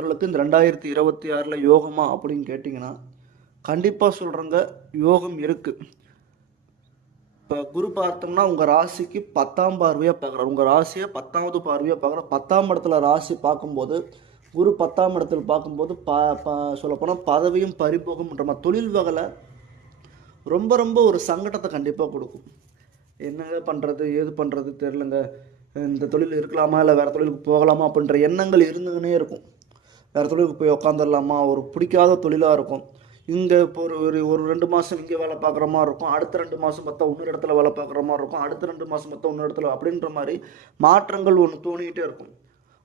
நண்பர்களுக்கு இந்த 2026 யோகமா அப்படின்னு கேட்டிங்கன்னா, கண்டிப்பாக சொல்கிறேங்க, யோகம் இருக்குது. இப்போ குரு பார்த்தோம்னா உங்கள் ராசிக்கு 10ஆம் பார்வையாக பார்க்குறாரு. உங்கள் ராசியை 10வது பார்வையாக பார்க்குறாரு. 10ஆம் இடத்துல ராசி பார்க்கும்போது, குரு 10ஆம் இடத்துல பார்க்கும்போது சொல்லப்போனால் பதவியும் பறிபோகும்ன்ற மாதிரி தொழில் வகையில் ரொம்ப ரொம்ப ஒரு சங்கடத்தை கண்டிப்பாக கொடுக்கும். என்னங்க பண்ணுறது, ஏது பண்ணுறது தெரிலங்க, இந்த தொழில் இருக்கலாமா இல்லை வேறு தொழிலுக்கு போகலாமா அப்படின்ற எண்ணங்கள் இருந்துக்கினே இருக்கும். வேறு தொழிலுக்கு போய் உக்காந்துடலாமா, ஒரு பிடிக்காத தொழிலாக இருக்கும். இங்கே இப்போ ஒரு ஒரு ஒரு 2 மாதம் இங்கே வேலை பார்க்குற மாதிரி இருக்கும். அடுத்த 2 மாதம் பார்த்தா இன்னொரு இடத்துல வேலை பார்க்குற மாதிரி இருக்கும். அடுத்த 2 மாதம் பார்த்தா இன்னொரு இடத்துல அப்படின்ற மாதிரி மாற்றங்கள் ஒன்று தோணிக்கிட்டே இருக்கும்.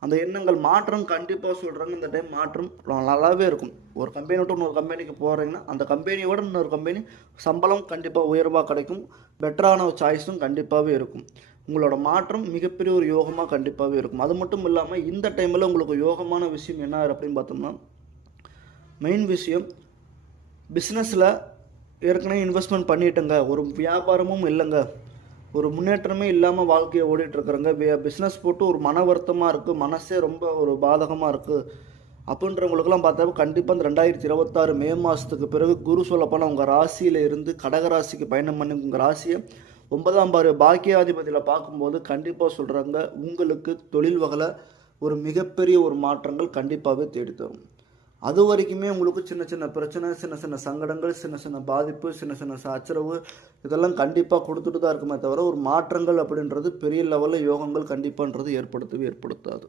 அந்த எண்ணங்கள் மாற்றம் கண்டிப்பாக சொல்கிறாங்க. இந்த டைம் மாற்றம் நல்லாவே இருக்கும். ஒரு கம்பெனி விட்டு இன்னொரு கம்பெனிக்கு போகிறீங்கன்னா அந்த கம்பெனியோட இன்னொரு கம்பெனி சம்பளம் கண்டிப்பாக உயர்வாக கிடைக்கும். பெட்டரான ஒரு சாய்ஸும் கண்டிப்பாகவே இருக்கும். உங்களோட மாற்றம் மிகப்பெரிய ஒரு யோகமாக கண்டிப்பாகவே இருக்கும். அது மட்டும் இல்லாமல் இந்த டைமில் உங்களுக்கு யோகமான விஷயம் என்ன அப்படின்னு பார்த்தோம்னா, மெயின் விஷயம் பிஸ்னஸில் ஏற்கனவே இன்வெஸ்ட்மெண்ட் பண்ணிட்டேங்க, ஒரு வியாபாரமும் இல்லைங்க, ஒரு முன்னேற்றமே இல்லாமல் வாழ்க்கையை ஓடிட்டுருக்குறேங்க, பிஸ்னஸ் போட்டு ஒரு மன வருத்தமாக இருக்குது, மனசே ரொம்ப ஒரு பாதகமாக இருக்குது அப்படின்றவங்களுக்கெல்லாம் பார்த்தா கண்டிப்பாக இந்த 2026 மே மாதத்துக்கு பிறகு குரு சொல்லப்போனால் உங்கள் ராசியில் இருந்து கடகராசிக்கு பயணம் பண்ணி உங்கள் ராசியை 9ஆம் பார்வை பாக்கியாதிபதியில் பார்க்கும்போது கண்டிப்பாக சொல்கிறாங்க, உங்களுக்கு தொழில் வகையில் ஒரு மிகப்பெரிய ஒரு மாற்றங்கள் கண்டிப்பாகவே தேடித்தரும். அது வரைக்குமே உங்களுக்கு சின்ன சின்ன பிரச்சனை, சின்ன சின்ன சங்கடங்கள், சின்ன சின்ன பாதிப்பு, சின்ன சின்ன சச்சரவு இதெல்லாம் கண்டிப்பாக கொடுத்துட்டு தான் இருக்குமே தவிர ஒரு மாற்றங்கள் அப்படின்றது பெரிய லெவலில் யோகங்கள் கண்டிப்பான்றது ஏற்படுத்தவே ஏற்படுத்தாது.